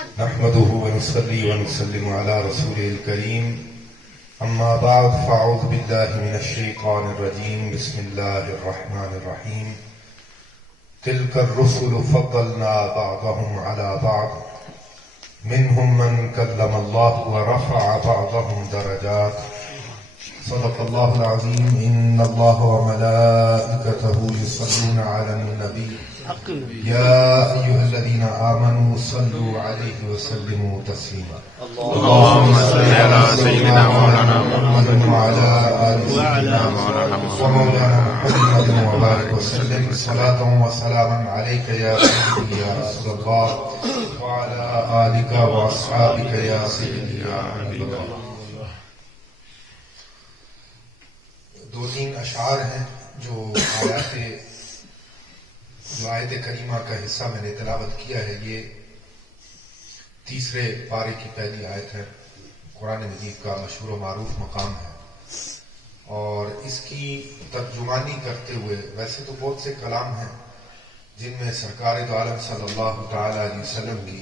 نحمده ونصلي ونسلم على رسوله الكريم أما بعد فأعوذ بالله من الشيطان الرجيم بسم الله الرحمن الرحيم تلك الرسل فضلنا بعضهم على بعض منهم من كلم الله ورفع بعضهم درجات صدق الله العظيم إن الله وملائكته يصلون على النبي يا أيها الذين آمنوا صلوا عليه وسلموا تسليما اللهم صل على سيدنا مولانا محمد وعلى آل سيدنا ومولانا محمد وبارك وسلم صلاة وسلاما عليك يا سيدي يا رسول الله وعلى آلك وأصحابك يا سيدي يا حبيب الله. دو تین اشعار ہیں جو آیت کریمہ کا حصہ میں نے تلاوت کیا ہے. یہ تیسرے پارے کی پہلی آیت ہے. قرآن مجید کا مشہور و معروف مقام ہے اور اس کی ترجمانی کرتے ہوئے ویسے تو بہت سے کلام ہیں جن میں سرکار دو عالم صلی اللہ تعالی علیہ وسلم کی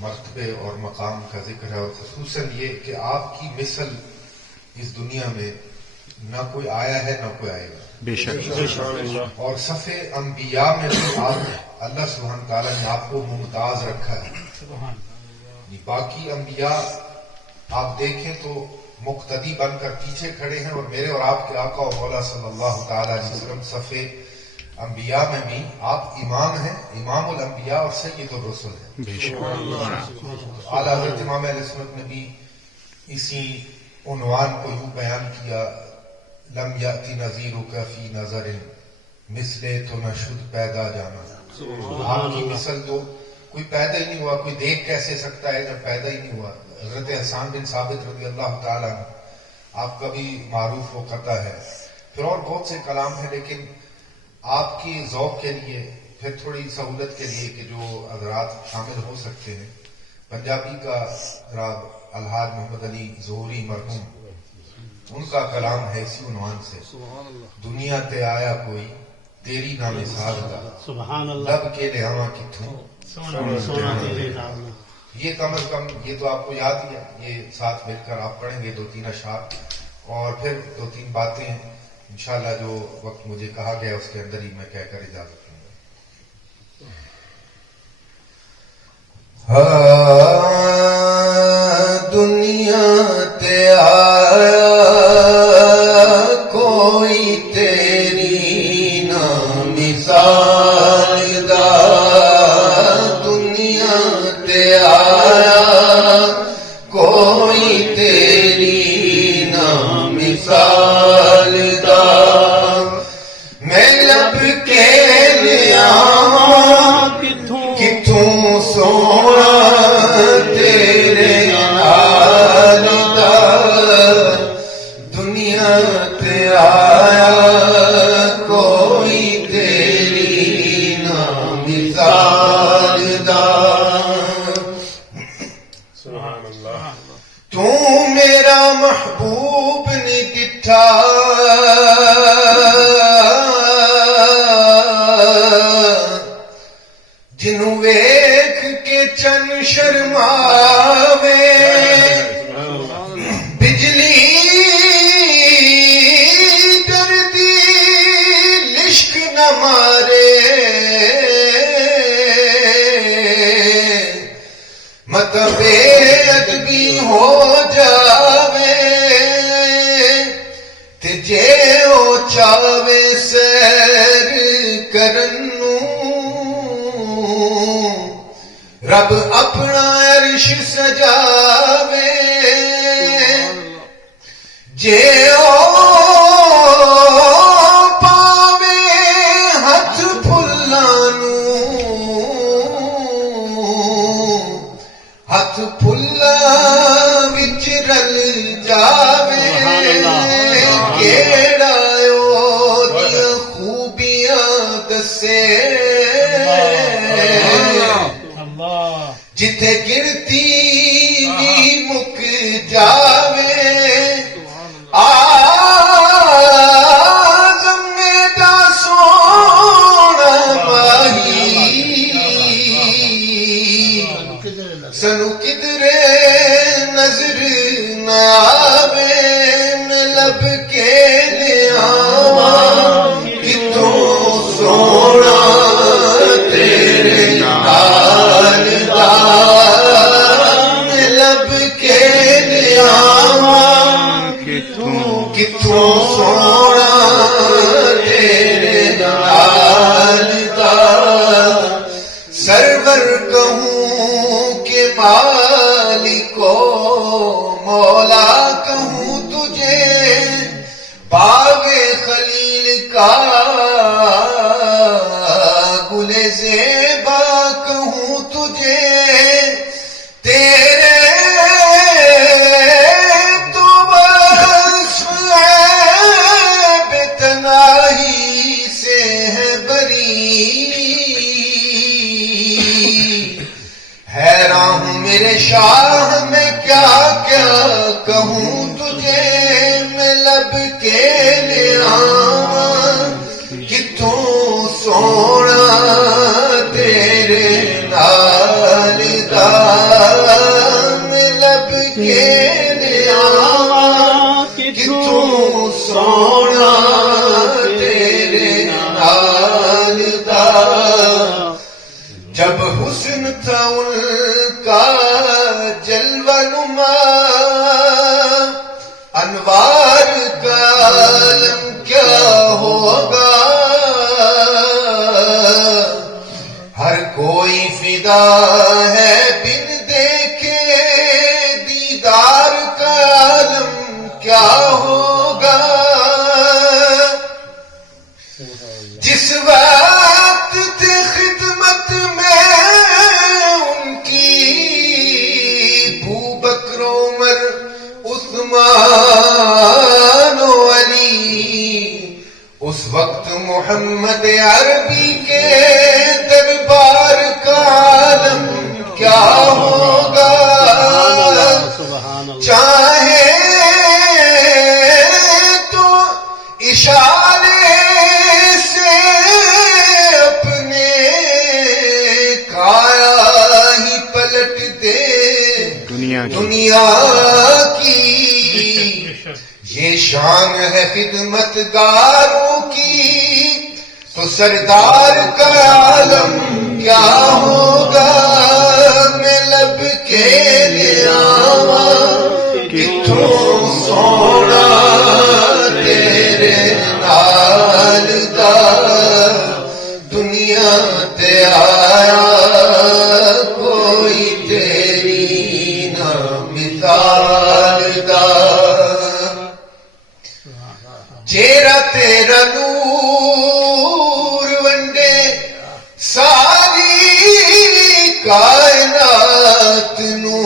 مرتبے اور مقام کا ذکر ہے اور خصوصاً یہ کہ آپ کی مثل اس دنیا میں نہ کوئی آیا ہے نہ کوئی آئے گا. بے شک اور صف انبیاء میں بھی آپ اللہ سبحانہ تعالیٰ نے آپ کو ممتاز رکھا ہے. باقی انبیاء آپ دیکھیں تو مقتدی بن کر پیچھے کھڑے ہیں اور میرے اور آپ کے آقا و مولا صلی اللہ تعالیٰ علیہ وسلم صف انبیاء میں بھی آپ امام ہیں, امام الانبیاء اور سید الرسل ہیں. اعلیٰ حضرت امام علیہ السلام نے بھی اسی عنوان کو یوں بیان کیا لم یاتی نذیرک فی نظر مثل تو نہ شد پیدا جانا. آپ کی مثل تو کوئی پیدا ہی نہیں ہوا, کوئی دیکھ کیسے سکتا ہے جب پیدا ہی نہیں ہوا. حضرت حسان بن ثابت رضی اللہ تعالیٰ عنہ آپ کا بھی معروف و قطع ہے. پھر اور بہت سے کلام ہیں لیکن آپ کی ذوق کے لیے پھر تھوڑی سہولت کے لیے کہ جو حضرات شامل ہو سکتے ہیں, پنجابی کا جناب الحاج محمد علی ظہوری مرحوم ان کا کلام ہے اسی عنوان سے دنیا تے آیا کوئی تیری نام مثال دا لب کے لہواں کتھوں. یہ کم از کم یہ تو آپ کو یاد ہی ہے. یہ ساتھ مل کر آپ پڑھیں گے دو تین اشعار اور پھر دو تین باتیں انشاءاللہ جو وقت مجھے کہا گیا اس کے اندر ہی میں کہہ کر اجازت لوں گا. دنیا تے آیا کوئی تیری نا مثال دا. دنیا تے آیا کوئی تیری نا مثال دا. میں لب کے لیا کتھوں سونا تیرے حال دا. دنیا تے آیا کوئی تیری نا مثال دا. تو میرا محبوب نہیں دٹھا جنوں ویکھ کے چن شرماوے. بجلی ڈردی لشک نہ مارے مت بے ادبی ہو جاوے تے جے او چاوے سیر کرن رب اپنا عرش سجاوے. جے او پاوے ہاتھ پھلانوں ہاتھ پھلا وچ رل جاوے. کیڑا او دی خوبیاں دسے جتھے گرتی بھی مک جاوے. آزم دا سونا ماہی سنو کدرے نظر نہ آوے لب کے لیا کتوں سونا تیرے نال دا لب کے لیا کتوں سونا تیرے نال دا سرور کہوں کہ مالکو مولا کہوں تجھے باغ خلیل کا گل زیبا کہوں تجھے تیرے تو وصف بے تناہی سے ہے بری حیران ہوں میرے شاہ میں کیا کیا کہوں تجھے میں لب کے لیا کتوں سونا تیرے نال دا میں لب کے لیا کتوں سونا تیرے نال دا جب حسن تھا ان کا جلوہ نما انوار کا عالم کیا ہوگا ہر کوئی فدا ہے بن دیکھے دیدار کا عالم کیا ہوگا جس وقت تھے خدمت میں ان کی ابو بکر عمر عثمان و علی اس وقت محمد عربی کے دربار کا عالم کیا ہوگا چاہے تو اشارے سے اپنے کایا ہی پلٹ دے دنیا کی یہ شان ہے خدمت گاروں کی تو سردار کا عالم کیا ہوگا میں لب کے لیا کتوں سونا تیرے نال دا دنیا تے آیا کوئی تیری نہ مثال دا جیرا تیرا نور ونڈے ساری کائنات نو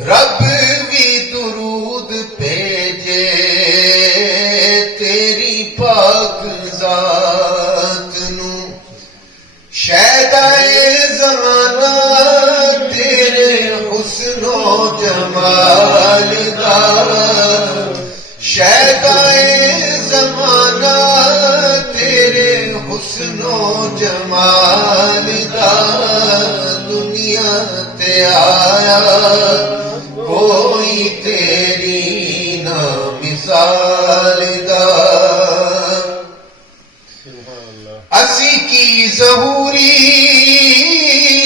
رب بھی درود بھیجے تیری پاک ذات نو شیدائے زمانہ تیرے حسن و جمال دا شیدائے زمانہ تیرے حسن و جمال دا دنیا تے آیا کوئی تیری نہ مثال دا اسی کی ظہوری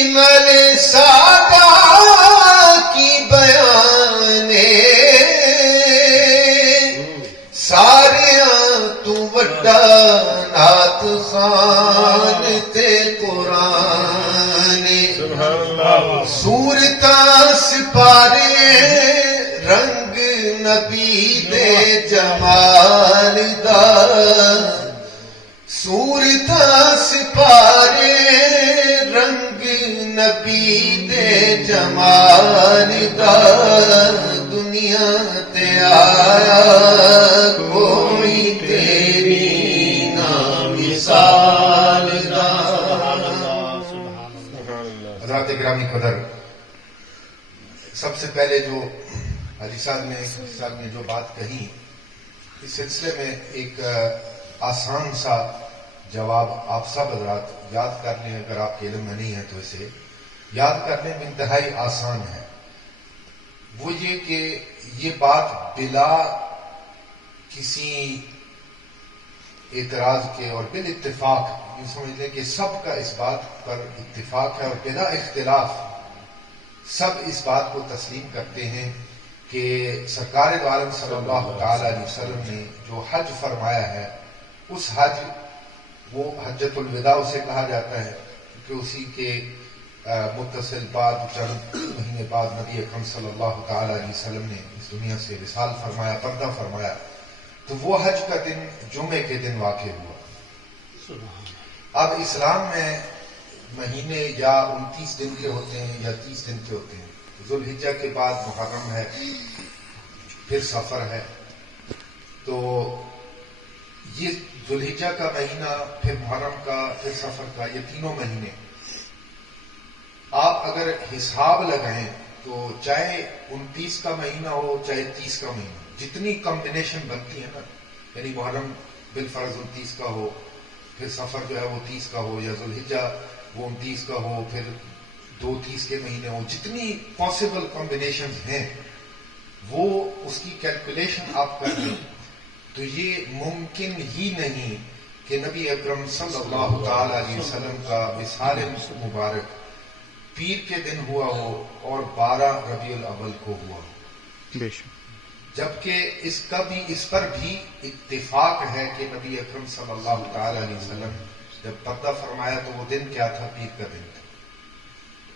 نل سادہ کی بیانے ساریاں تو وڈا نات خان تے قرآن سورتاں سپارے رنگ نبی دے جمال دا سورتاں سپارے رنگ نبی دے جمال دا دنیا تے آیا کوئی تیری نہ مثال دا حضرات گرامی قدر سب سے پہلے جو علی صاحب نے جو بات کہی اس سلسلے میں ایک آسان سا جواب آپ سب حضرات یاد کر لیں اگر آپ کے علم میں نہیں ہے تو اسے یاد کرنے میں انتہائی آسان ہے، وہ یہ کہ یہ بات بلا کسی اعتراض کے اور بالاتفاق، یہ سمجھ لیں کہ سب کا اس بات پر اتفاق ہے اور بلا اختلاف سب اس بات کو تسلیم کرتے ہیں کہ سرکار دو عالم صلی اللہ تعالی علیہ وسلم نے جو حج فرمایا ہے، اس حج، وہ حجۃ الوداع اسے کہا جاتا ہے کیونکہ اسی کے متصل بعد چند مہینے بعد نبی اکرم صلی اللہ تعالی علیہ وسلم نے اس دنیا سے وصال فرمایا، پردہ فرمایا، تو وہ حج کا دن جمعے کے دن واقع ہوا۔ اب اسلام میں مہینے یا 29 دن کے ہوتے ہیں یا 30 دن کے ہوتے ہیں، ذوالحجہ کے بعد محرم ہے، پھر سفر ہے، تو یہ ذوالحجہ کا مہینہ، پھر محرم کا، پھر سفر کا، یہ تینوں مہینے آپ اگر حساب لگائیں تو چاہے 29 کا مہینہ ہو چاہے 30 کا مہینہ، جتنی کمبینیشن بنتی ہے نا، یعنی محرم بالفرض 29 کا ہو، پھر سفر جو ہے وہ 30 کا ہو، یا ذوالحجہ وہ 29 کا ہو، پھر 2-30 کے مہینے ہو، جتنی پاسبل کمبینیشنز ہیں وہ اس کی کیلکولیشن آپ کر لیں تو یہ ممکن ہی نہیں کہ نبی اکرم صلی اللہ تعالی علیہ وسلم کا وصال مبارک پیر کے دن ہوا ہو اور 12 ربیع الاول کو ہوا ہو، جبکہ اس پر بھی اتفاق ہے کہ نبی اکرم صلی اللہ تعالی علیہ وسلم جب پردہ فرمایا تو وہ دن کیا تھا؟ پیر کا دن تھا۔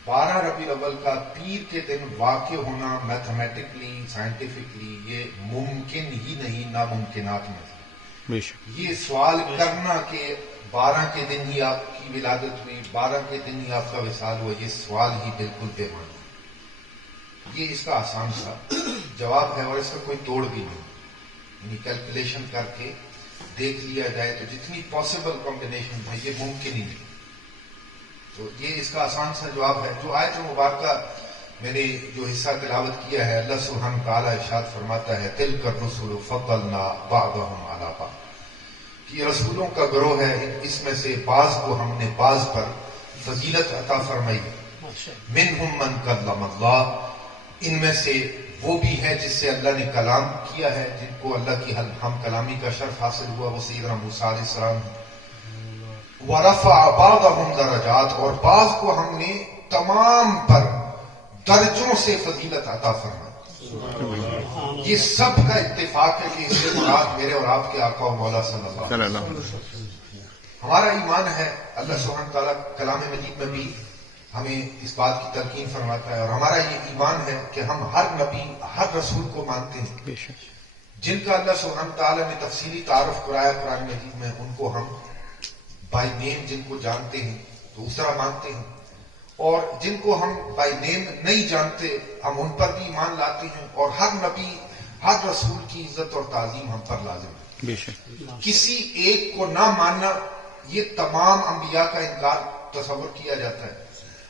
12 ربیع الاول کا پیر کے دن واقع ہونا میتھمیٹکلی، سائنٹیفکلی یہ ممکن ہی نہیں، ناممکنات میں تھا۔ یہ سوال کرنا کہ 12 کے دن ہی آپ کی ولادت ہوئی، 12 کے دن ہی آپ کا وصال ہوا، یہ سوال ہی بالکل بے معنی، یہ اس کا آسان سا جواب ہے اور اس کا کوئی توڑ بھی نہیں، یعنی کیلکولیشن کر کے دیکھ لیا جائے تو جتنی پاسبل کمبینیشن ہے یہ ممکن ہی نہیں، تو یہ اس کا آسان سا جواب ہے۔ جو آیت مبارکہ میں نے جو حصہ تلاوت کیا ہے، اللہ سبحانہ تعالیٰ ارشاد فرماتا ہے تلک الرسل فضلنا بعضهم علی بعض، یہ رسولوں کا گروہ ہے، اس میں سے بعض کو ہم نے بعض پر فضیلت عطا فرمائی، منہم من کلم اللہ، ان میں سے وہ بھی ہے جس سے اللہ نے کلام کیا ہے، جن کو اللہ کی ہم کلامی کا شرف حاصل ہوا، وہ سیدنا موسیٰ علیہ السلام ہیں، وَرَفَعَ بَعْضَهُمْ درجات، اور بعض کو ہم نے تمام پر درجوں سے فضیلت عطا فرمائی۔ یہ سب کا اتفاق ہے کہ اس سے مراد میرے اور آپ کے آقا و مولا صلی اللہ علیہ وسلم۔ ہمارا ایمان ہے، اللہ سبحانہ تعالیٰ کلام مجید میں بھی ہمیں اس بات کی تلقین فرماتا ہے، اور ہمارا یہ ایمان ہے کہ ہم ہر نبی، ہر رسول کو مانتے ہیں، جن کا اللہ سبحانہ تعالیٰ نے تفصیلی تعارف کرایا قرآن مجید میں، ان کو ہم بائی نیم جن کو جانتے ہیں تو اس طرح مانتے ہیں، اور جن کو ہم بائی نیم نہیں جانتے ہم ان پر بھی ایمان لاتے ہیں، اور ہر نبی، ہر رسول کی عزت اور تعظیم ہم پر لازم ہے۔ کسی ایک کو نہ ماننا یہ تمام انبیاء کا انکار تصور کیا جاتا ہے،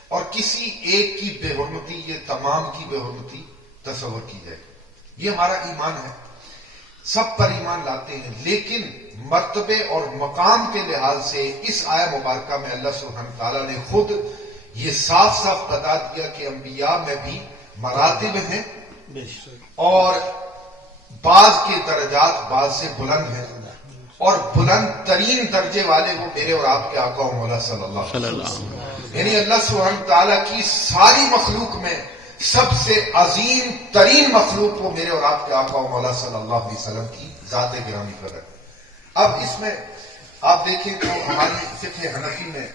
اور کسی ایک کی بے حرمتی یہ تمام کی بے حرمتی تصور کی جائے، یہ ہمارا ایمان ہے، سب پر ایمان لاتے ہیں، لیکن مرتبے اور مقام کے لحاظ سے اس آیہ مبارکہ میں اللہ سبحانہ تعالیٰ نے خود یہ صاف صاف بتا دیا کہ انبیاء میں بھی مراتب ہیں، اور بعض کے درجات بعض سے بلند ہیں، اور بلند ترین درجے والے وہ میرے اور آپ کے آقا و مولا صلی اللہ علیہ وسلم، یعنی اللہ سبحانہ تعالیٰ کی ساری مخلوق میں سب سے عظیم ترین مخلوق وہ میرے اور آپ کے آقا و مولا صلی اللہ علیہ وسلم کی ذات گرامی پر ہے۔ اب اس میں آپ دیکھیں تو ہماری فقہ حنفی میں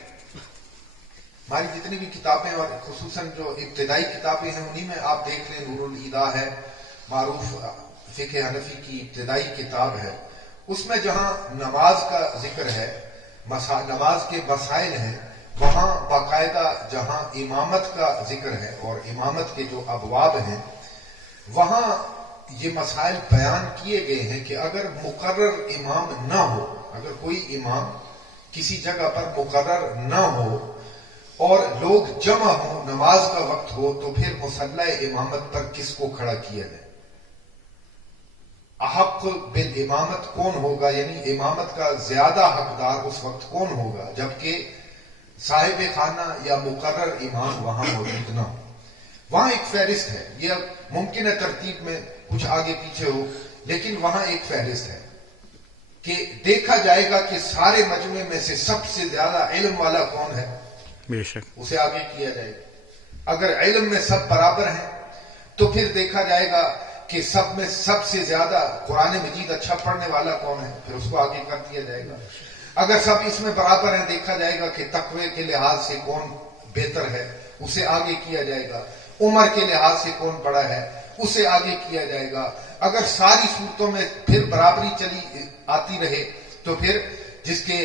ہماری جتنی بھی کتابیں اور خصوصاً جو ابتدائی کتابیں ہیں انہی میں آپ دیکھ لیں، نور الہدا ہے معروف فقہ حنفی کی ابتدائی کتاب ہے، اس میں جہاں نماز کا ذکر ہے، نماز کے مسائل ہیں، وہاں باقاعدہ جہاں امامت کا ذکر ہے اور امامت کے جو ابواب ہیں وہاں یہ مسائل بیان کیے گئے ہیں کہ اگر مقرر امام نہ ہو، اگر کوئی امام کسی جگہ پر مقرر نہ ہو اور لوگ جمع ہوں، نماز کا وقت ہو، تو پھر مصلی امامت پر کس کو کھڑا کیا جائے؟ احق بالامامت کون ہوگا، یعنی امامت کا زیادہ حقدار اس وقت کون ہوگا؟ جبکہ صاحب خانہ یا مقرر امام وہاں موجود نہ ہو. وہاں ایک فہرست ہے، یہ اب ممکن ہے ترتیب میں کچھ آگے پیچھے ہو، لیکن وہاں ایک فہرست ہے کہ دیکھا جائے گا کہ سارے مجمع میں سے سب سے زیادہ علم والا کون ہے، بے شک اسے آگے کیا جائے گا. اگر علم میں سب برابر ہیں تو پھر دیکھا جائے گا کہ سب میں سب سے زیادہ قرآن مجید اچھا پڑھنے والا کون ہے، پھر اس کو آگے کر دیا جائے گا. اگر سب اس میں برابر ہیں دیکھا جائے گا کہ تقوی کے لحاظ سے کون بہتر ہے، اسے آگے کیا جائے گا. عمر کے لحاظ سے کون بڑا ہے، اسے آگے کیا جائے گا. اگر ساری صورتوں میں پھر برابری چلی آتی رہے تو پھر جس کے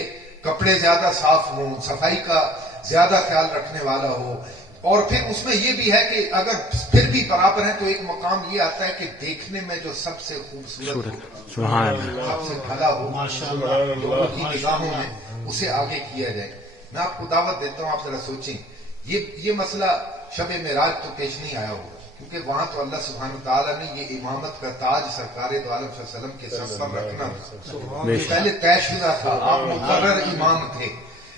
کپڑے زیادہ صاف ہوں، صفائی کا زیادہ خیال رکھنے والا ہو، اور پھر اس میں یہ بھی ہے کہ اگر پھر بھی برابر ہیں تو ایک مقام یہ آتا ہے کہ دیکھنے میں جو سب سے خوبصورت ہو، سبحان اللہ، سب سے بھلا ہو، لوگوں کی نگاہوں میں اسے آگے کیا جائے. میں آپ کو دعوت دیتا ہوں، آپ ذرا سوچیں، یہ مسئلہ شب معراج تو پیش نہیں آیا ہوگا، کیونکہ وہاں تو اللہ سبحانہ تعالیٰ نے یہ امامت کا تاج سرکار دو عالم صلی اللہ علیہ وسلم کے سر پر رکھنا تھا. یہ پہلے طے شدہ تھا، آپ مقرر امام تھے.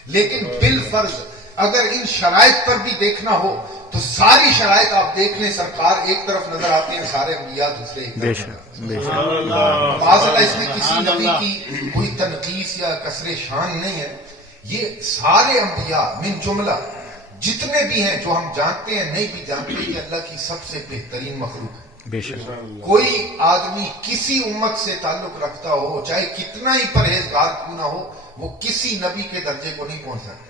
لیکن بالفرض اگر ان شرائط پر بھی دیکھنا ہو تو ساری شرائط آپ دیکھ لیں، سرکار ایک طرف نظر آتے ہیں، سارے انبیاء دوسرے ایک بے طرف شک نظر بے آتے شک ہیں. معاذاللہ اس میں کسی نبی کی کوئی تنقیص یا کسر شان نہیں ہے. یہ سارے انبیاء من جملہ جتنے بھی ہیں جو ہم جانتے ہیں نہیں بھی جانتے، یہ اللہ کی سب سے بہترین مخلوق ہے. بے شک کوئی آدمی کسی امت سے تعلق رکھتا ہو، چاہے کتنا ہی پرہیزگار کیوں نہ ہو، وہ کسی نبی کے درجے کو نہیں پہنچ سکتا.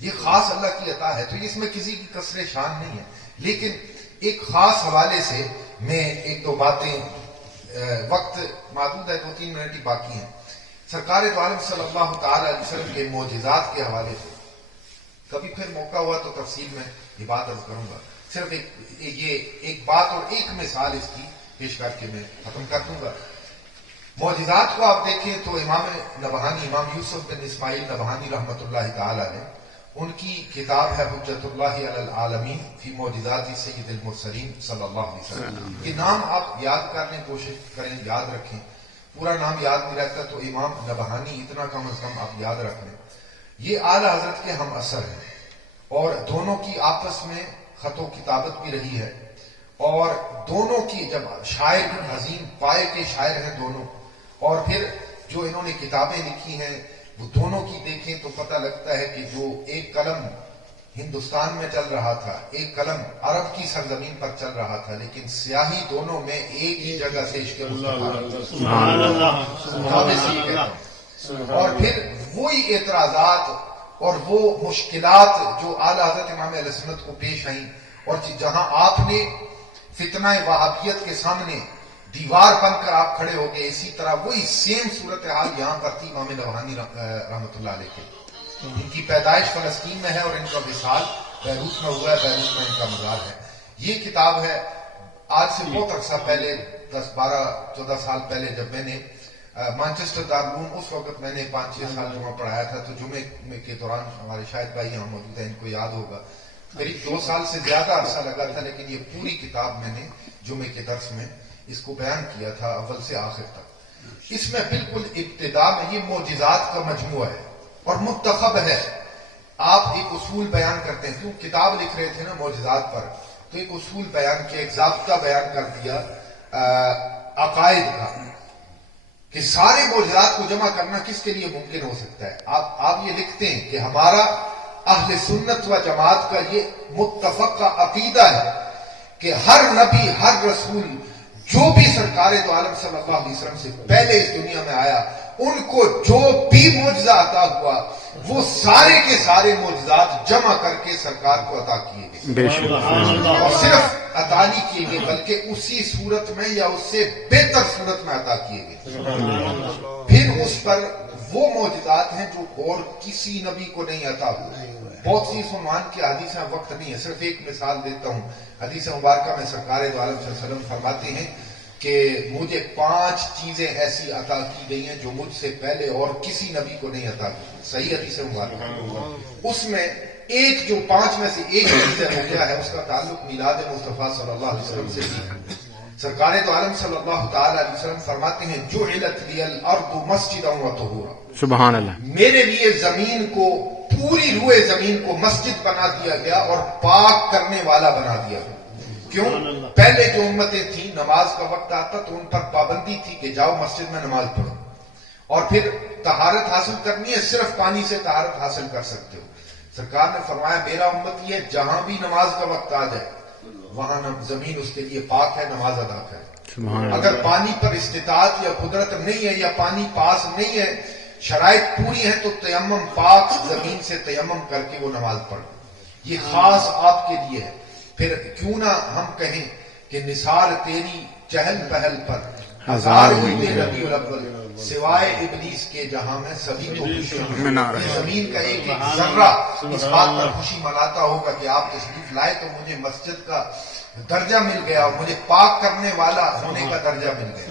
یہ خاص اللہ کی عطا ہے، تو اس میں کسی کی کسر شان نہیں ہے. لیکن ایک خاص حوالے سے میں ایک دو باتیں، وقت محدود ہے، 2-3 منٹ ہی باقی ہیں. سرکار دو عالم صلی اللہ تعالی علیہ وسلم کے معجزات کے حوالے سے کبھی پھر موقع ہوا تو تفصیل میں یہ بات عرض کروں گا. صرف ایک بات اور ایک مثال اس کی پیش کر کے میں ختم کر دوں گا. معجزات کو آپ دیکھیں تو امام نبہانی، امام یوسف بن اسماعیل نبہانی رحمۃ اللہ تعالی علیہ، ان کی کتاب ہے حجت اللہ علی العالمین فی معجزات سید المرسلین صلی اللہ علیہ وسلم. یہ نام آپ یاد کرنے کی کوشش کریں، یاد رکھیں. پورا نام یاد نہیں رہتا تو امام نبہانی اتنا کم از کم آپ یاد رکھ لیں. یہ اعلی حضرت کے ہم اثر ہیں، اور دونوں کی آپس میں خط و کتابت بھی رہی ہے، اور دونوں کی جب شاعر عظیم پائے کے شاعر ہیں دونوں، اور پھر جو انہوں نے کتابیں لکھی ہیں وہ دونوں کی دیکھیں تو پتہ لگتا ہے کہ جو ایک قلم ہندوستان میں چل رہا تھا، ایک قلم عرب کی سرزمین پر چل رہا تھا، لیکن سیاہی دونوں میں ایک ہی جگہ سے عشق مصطفیٰ. اور پھر وہی اعتراضات اور وہ مشکلات جو اعلیٰ حضرت امام اہل سنت کو پیش آئیں، اور جہاں آپ نے فتنہ وہابیت کے سامنے دیوار بن کر آپ کھڑے ہو گئے، اسی طرح وہی سیم صورتحال یہاں پر تھی امام نبہانی رحمۃ اللہ علیہ کے. ان کی پیدائش فلسطین میں ہے اور ان کا وصال بیروت میں ہوا ہے، بیروت میں ان کا مزار ہے. یہ کتاب ہے آج سے بہت عرصہ پہلے، 10-12-14 سال پہلے، جب میں نے مانچسٹر دارالعلوم، اس وقت میں نے 5-6 سال جمعہ پڑھایا تھا، تو جمعے کے دوران ہمارے شاہد بھائی یہاں موجود ہیں، ان کو یاد ہوگا، قریب 2 سال سے زیادہ عرصہ لگا تھا، لیکن یہ پوری کتاب میں نے جمعے کے درس میں اس کو بیان کیا تھا اول سے آخر تک. اس میں بالکل ابتدا میں یہ معجزات کا مجموعہ ہے اور منتخب ہے. آپ ایک اصول بیان کرتے ہیں، کیوں کتاب لکھ رہے تھے نا معجزات پر، تو ایک اصول بیان کیا، ایک ضابطہ بیان کر دیا عقائد کا، کہ سارے معجزات کو جمع کرنا کس کے لیے ممکن ہو سکتا ہے. آپ یہ لکھتے ہیں کہ ہمارا اہل سنت و جماعت کا یہ متفقہ عقیدہ ہے کہ ہر نبی، ہر رسول جو بھی سرکار دو عالم صلی اللہ علیہ وسلم سے پہلے اس دنیا میں آیا، ان کو جو بھی معجزہ عطا ہوا وہ سارے کے سارے معجزات جمع کر کے سرکار کو عطا کیے گئے، اور صرف عطا نہیں کیے گئے بلکہ اسی صورت میں یا اس سے بہتر صورت میں عطا کیے گئے. پھر اس پر وہ معجزات ہیں جو اور کسی نبی کو نہیں عطا ہوئے. بہت سی اس عنوان کی حدیثیں، وقت نہیں ہے، صرف ایک مثال دیتا ہوں. حدیث مبارکہ میں سرکار دو عالم صلی اللہ علیہ وسلم فرماتے ہیں کہ مجھے 5 چیزیں ایسی عطا کی گئی ہیں جو مجھ سے پہلے اور کسی نبی کو نہیں عطا کی. صحیح حدیث مبارکہ، اس میں ایک جو 5 میں سے ایک چیز ہے وہ کیا ہے، اس کا تعلق میلاد مصطفیٰ صلی اللہ علیہ وسلم سے بھی. سرکار دو عالم صلی اللہ تعالی علیہ وسلم فرماتے ہیں جعلت لی الارض مسجدا وطہورا، سبحان اللہ، میرے لیے زمین کو، پوری روئے زمین کو مسجد بنا دیا گیا اور پاک کرنے والا بنا دیا گیا۔ کیوں؟ پہلے جو امتیں تھیں نماز کا وقت آتا تو ان پر پابندی تھی کہ جاؤ مسجد میں نماز پڑھو، اور پھر طہارت حاصل کرنی ہے صرف پانی سے طہارت حاصل کر سکتے ہو۔ سرکار نے فرمایا میرا امت یہ جہاں بھی نماز کا وقت آ جائے وہاں زمین اس کے لیے پاک ہے، نماز ادا کرے۔ اگر پانی پر استطاعت یا قدرت نہیں ہے یا پانی پاس نہیں ہے، شرائط پوری ہیں، تو تیمم، پاک زمین سے تیمم کر کے وہ نماز پڑھ، یہ خاص آپ کے لیے ہے۔ پھر کیوں نہ ہم کہیں کہ نثار تیری چہل پہل پر ہزار ہوئی ربیع الاول، سوائے ابلیس کے جہاں میں سبھی تو خوشی، یہ زمین کا ایک ایک ذرہ اس بات پر خوشی مناتا ہوگا کہ آپ تشریف لائے تو مجھے مسجد کا درجہ مل گیا اور مجھے پاک کرنے والا ہونے کا درجہ مل گیا۔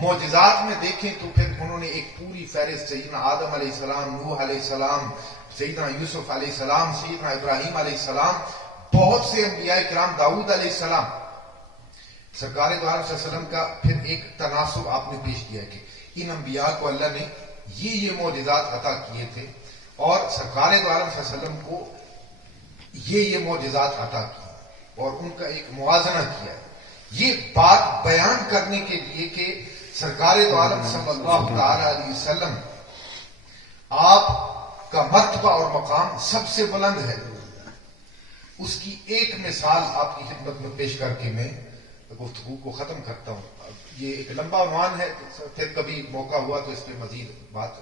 معجزات میں دیکھیں تو پھر انہوں نے ایک پوری فہرست، سیدنا آدم علیہ السلام، نوح علیہ السلام، سیدنا یوسف علیہ السلام، سیدنا ابراہیم علیہ السلام، بہت سے انبیاء کرام، داؤد علیہ السلام۔ سرکار دو عالم صلی اللہ علیہ وسلم کا پھر ایک تناسب آپ نے پیش کیا کہ ان انبیاء کو اللہ نے یہ معجزات عطا کیے تھے اور سرکار دو عالم صلی اللہ علیہ وسلم کو یہ معجزات عطا کی اور ان کا ایک موازنہ کیا ہے۔ یہ بات بیان کرنے کے لیے کہ سرکار دو عالم صلی اللہ تعالی علیہ وسلم آپ کا مرتبہ اور مقام سب سے بلند ہے، اس کی ایک مثال آپ کی خدمت میں پیش کر کے میں گفتگو کو ختم کرتا ہوں۔ یہ ایک لمبا عنوان ہے، پھر کبھی موقع ہوا تو اس پہ مزید بات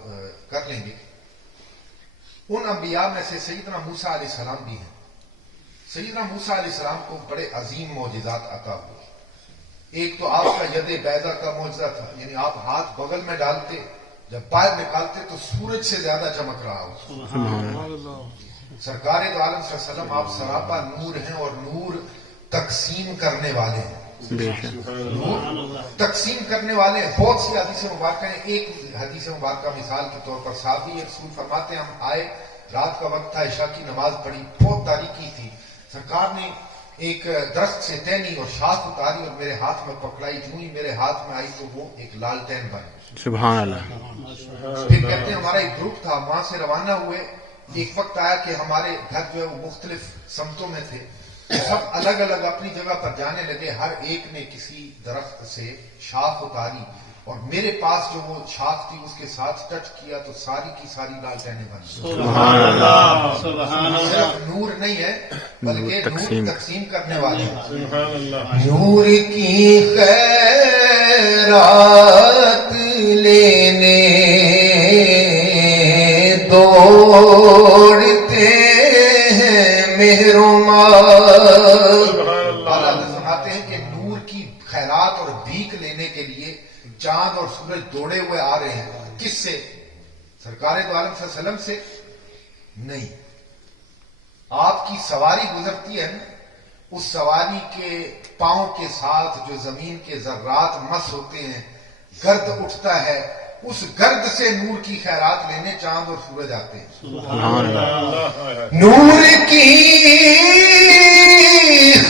کر لیں گے۔ ان انبیاء میں سے سیدنا موسیٰ علیہ السلام بھی ہیں۔ سیدنا موسیٰ علیہ السلام کو بڑے عظیم معجزات عطا ہوئے۔ ایک تو آپ کا ید بیضا کا معجزہ تھا، یعنی آپ ہاتھ بغل میں ڈالتے، جب باہر نکالتے تو سورج سے زیادہ چمک رہا ہو۔ سرکار دو عالم صلی اللہ علیہ وسلم آپ سراپا نور ہیں اور نور تقسیم کرنے والے ہیں، تقسیم کرنے والے ہیں۔ بہت سی حدیث مبارکہ ہیں، ایک حدیث مبارکہ مثال کے طور پر صحابی رسول فرماتے ہیں ہم آئے، رات کا وقت تھا، عشاء کی نماز پڑھی، بہت تاریکی تھی، سرکار نے ایک درخت سے ٹہنی اور شاخ اتاری اور میرے ہاتھ میں پکڑائی، جو ہی میرے ہاتھ میں آئی تو وہ ایک لالٹین بن۔ سبحان اللہ۔ پھر کہتے ہیں ہمارا ایک گروپ تھا، وہاں سے روانہ ہوئے، ایک وقت آیا کہ ہمارے گھر جو ہے وہ مختلف سمتوں میں تھے، سب الگ الگ اپنی جگہ پر جانے لگے، ہر ایک نے کسی درخت سے شاخ اتاری اور میرے پاس جو وہ شاخ تھی اس کے ساتھ ٹچ کیا تو ساری کی ساری لالٹینیں بن گئی۔ سبحان اللہ، سبحان اللہ۔ صرف نور نہیں ہے بلکہ نور تقسیم کرنے والے ہیں۔ نور کی خیرات لینے دوڑتے ہیں مہرمال۔ سناتے ہیں کہ نور کی خیرات اور بھیک لینے کے لیے چاند اور سورج دوڑے ہوئے آ رہے ہیں، کس سے؟ سرکار دو عالم صلی اللہ علیہ وسلم سے نہیں، آپ کی سواری گزرتی ہے نا، اس سواری کے پاؤں کے ساتھ جو زمین کے ذرات مس ہوتے ہیں، گرد اٹھتا ہے، اس گرد سے نور کی خیرات لینے چاند اور سورج آتے ہیں۔ سبحان اللہ۔ نور کی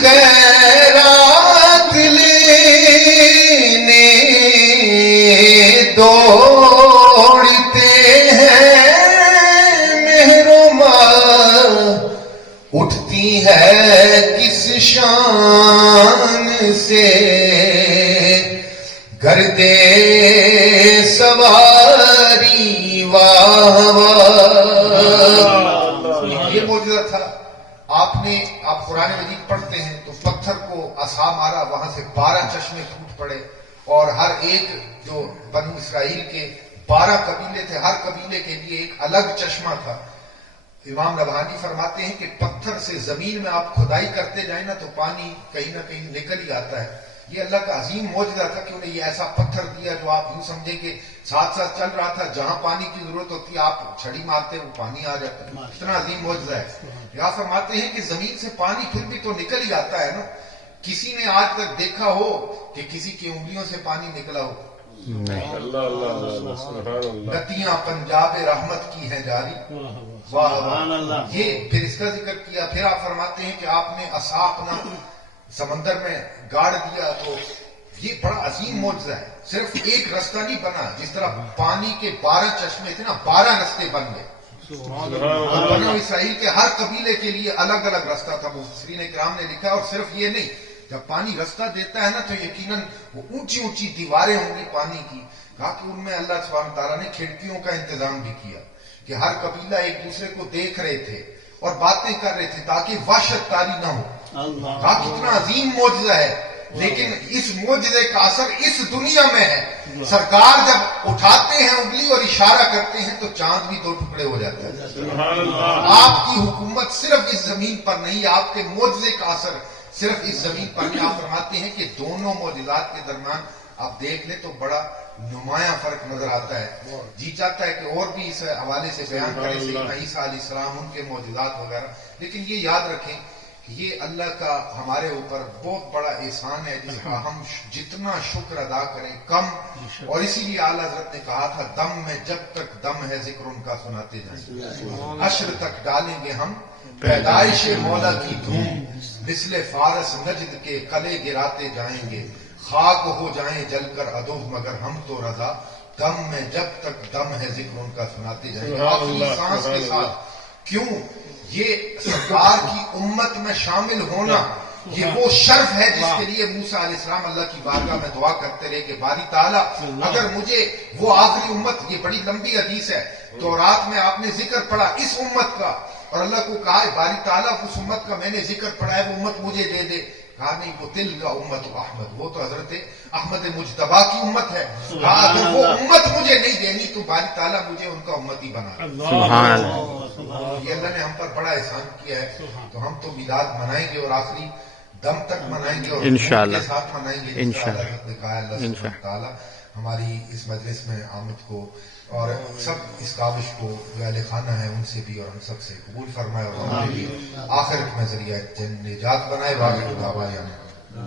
خیرات لینے دوڑتے ہیں مہرماں، اٹھتی ہے کس شان سے گردے سواری واہ واہ۔ یہ معجزہ تھا۔ آپ قرآن مجید پڑھتے ہیں تو پتھر کو عصا مارا، وہاں سے 12 چشمے ٹوٹ پڑے اور ہر ایک جو بنو اسرائیل کے 12 قبیلے تھے، ہر قبیلے کے لیے ایک الگ چشمہ تھا۔ امام نبہانی فرماتے ہیں کہ پتھر سے زمین میں آپ کھدائی کرتے جائیں نا تو پانی کہیں نہ کہیں نکل ہی آتا ہے۔ یہ اللہ کا عظیم معجزہ تھا کہ انہیں یہ ایسا پتھر دیا جو آپ یوں سمجھیں کہ ساتھ ساتھ چل رہا تھا، جہاں پانی کی ضرورت ہوتی ہے آپ چھڑی مارتے وہ پانی آ جاتا ہے۔ اتنا عظیم معجزہ ہے۔ یہاں فرماتے ہیں کہ زمین سے پانی پھر بھی تو نکل ہی آتا ہے نا۔ کسی نے آج تک دیکھا ہو کہ کسی کی انگلیوں سے پانی نکلا ہو؟ ندیاں پنجاب رحمت کی ہیں جاری، واہ واہ۔ یہ پھر اس کا ذکر کیا، پھر آپ فرماتے ہیں کہ آپ نے عصا اپنا سمندر میں گاڑ دیا تو یہ بڑا عظیم معجزہ ہے. صرف ایک رستہ نہیں بنا، جس طرح پانی کے 12 چشمے تھے نا، 12 رستے بن گئے. بنو اسرائیل کے ہر قبیلے کے لیے الگ الگ رستہ تھا. مفسرین کرام نے لکھا. اور صرف یہ نہیں، جب پانی رستہ دیتا ہے نا تو یقیناً وہ اونچی اونچی دیواریں ہوں گی پانی کی. کہا کہ ان میں اللہ سبحانہ تعالیٰ نے کھڑکیوں کا انتظام بھی کیا کہ ہر قبیلہ ایک دوسرے کو دیکھ رہے تھے اور باتیں کر رہے تھے تاکہ وحشت تاری نہ ہو. کہا کتنا عظیم معجزہ ہے. لیکن اس معجزے کا اثر اس دنیا میں ہے. سرکار جب اٹھاتے ہیں انگلی اور اشارہ کرتے ہیں تو چاند بھی 2 ٹکڑے ہو جاتا ہے. آپ کی حکومت صرف اس زمین پر نہیں، آپ کے معجزے کا اثر صرف اس زمین پر نہیں. آپ فرماتے ہیں کہ دونوں معجزات کے درمیان آپ دیکھ لیں تو بڑا نمایاں فرق نظر آتا ہے. جی چاہتا ہے کہ اور بھی اس حوالے سے بیان کریں، سیدنا عیسیٰ علیہ السلام، ان کے معجزات وغیرہ. لیکن یہ یاد رکھیں کہ یہ اللہ کا ہمارے اوپر بہت بڑا احسان ہے جس کا ہم جتنا شکر ادا کریں کم. اور اسی لیے اعلیٰ حضرت نے کہا تھا دم میں جب تک دم ہے ذکر ان کا سناتے جائیں. حشر تک ڈالیں گے ہم پیدائش مولا کی دھوم، مثل فارس نجد کے قلعے گراتے جائیں گے. خاک ہو جائیں جل کر ادو مگر ہم تو رضا، دم میں جب تک دم ہے ذکر ان کا سناتے جائیں گے. آخری سانس کے ساتھ کیوں یہ سرکار کی امت میں شامل ہونا، یہ وہ شرف ہے جس کے لیے موسیٰ علیہ السلام اللہ کی بارگاہ میں دعا کرتے رہے کہ باری تعالیٰ اگر مجھے وہ آخری امت، یہ بڑی لمبی حدیث ہے، تو رات میں آپ نے ذکر پڑھا اس امت کا اور اللہ کو کہا باری تعالیٰ اس امت کا میں نے ذکر پڑھا ہے، وہ امت مجھے دے دے. کہا نہیں، وہ دل کا امت احمد، وہ تو حضرت احمد مجتبیٰ کی امت ہے. کہا اگر وہ امت مجھے نہیں دینی تو باری تعالیٰ مجھے ان کا امتی بنا. سبحان اللہ. یہ اللہ نے ہم پر بڑا احسان کیا ہے. تو ہم تو میلاد منائیں گے اور آخری دم تک منائیں گے اور انشاءاللہ کے ساتھ منائیں گے. انشاءاللہ. اللہ نے کہا اللہ سبحانہ تعالیٰ ہماری اس مجلس میں آمد کو اور سب اس کاوش کو جو اہل خانہ ہے ان سے بھی اور ہم سب سے قبول فرمائے اور ہمارے بھی آخرت میں ذریعہ نجات بنائے. واقعی دعوانا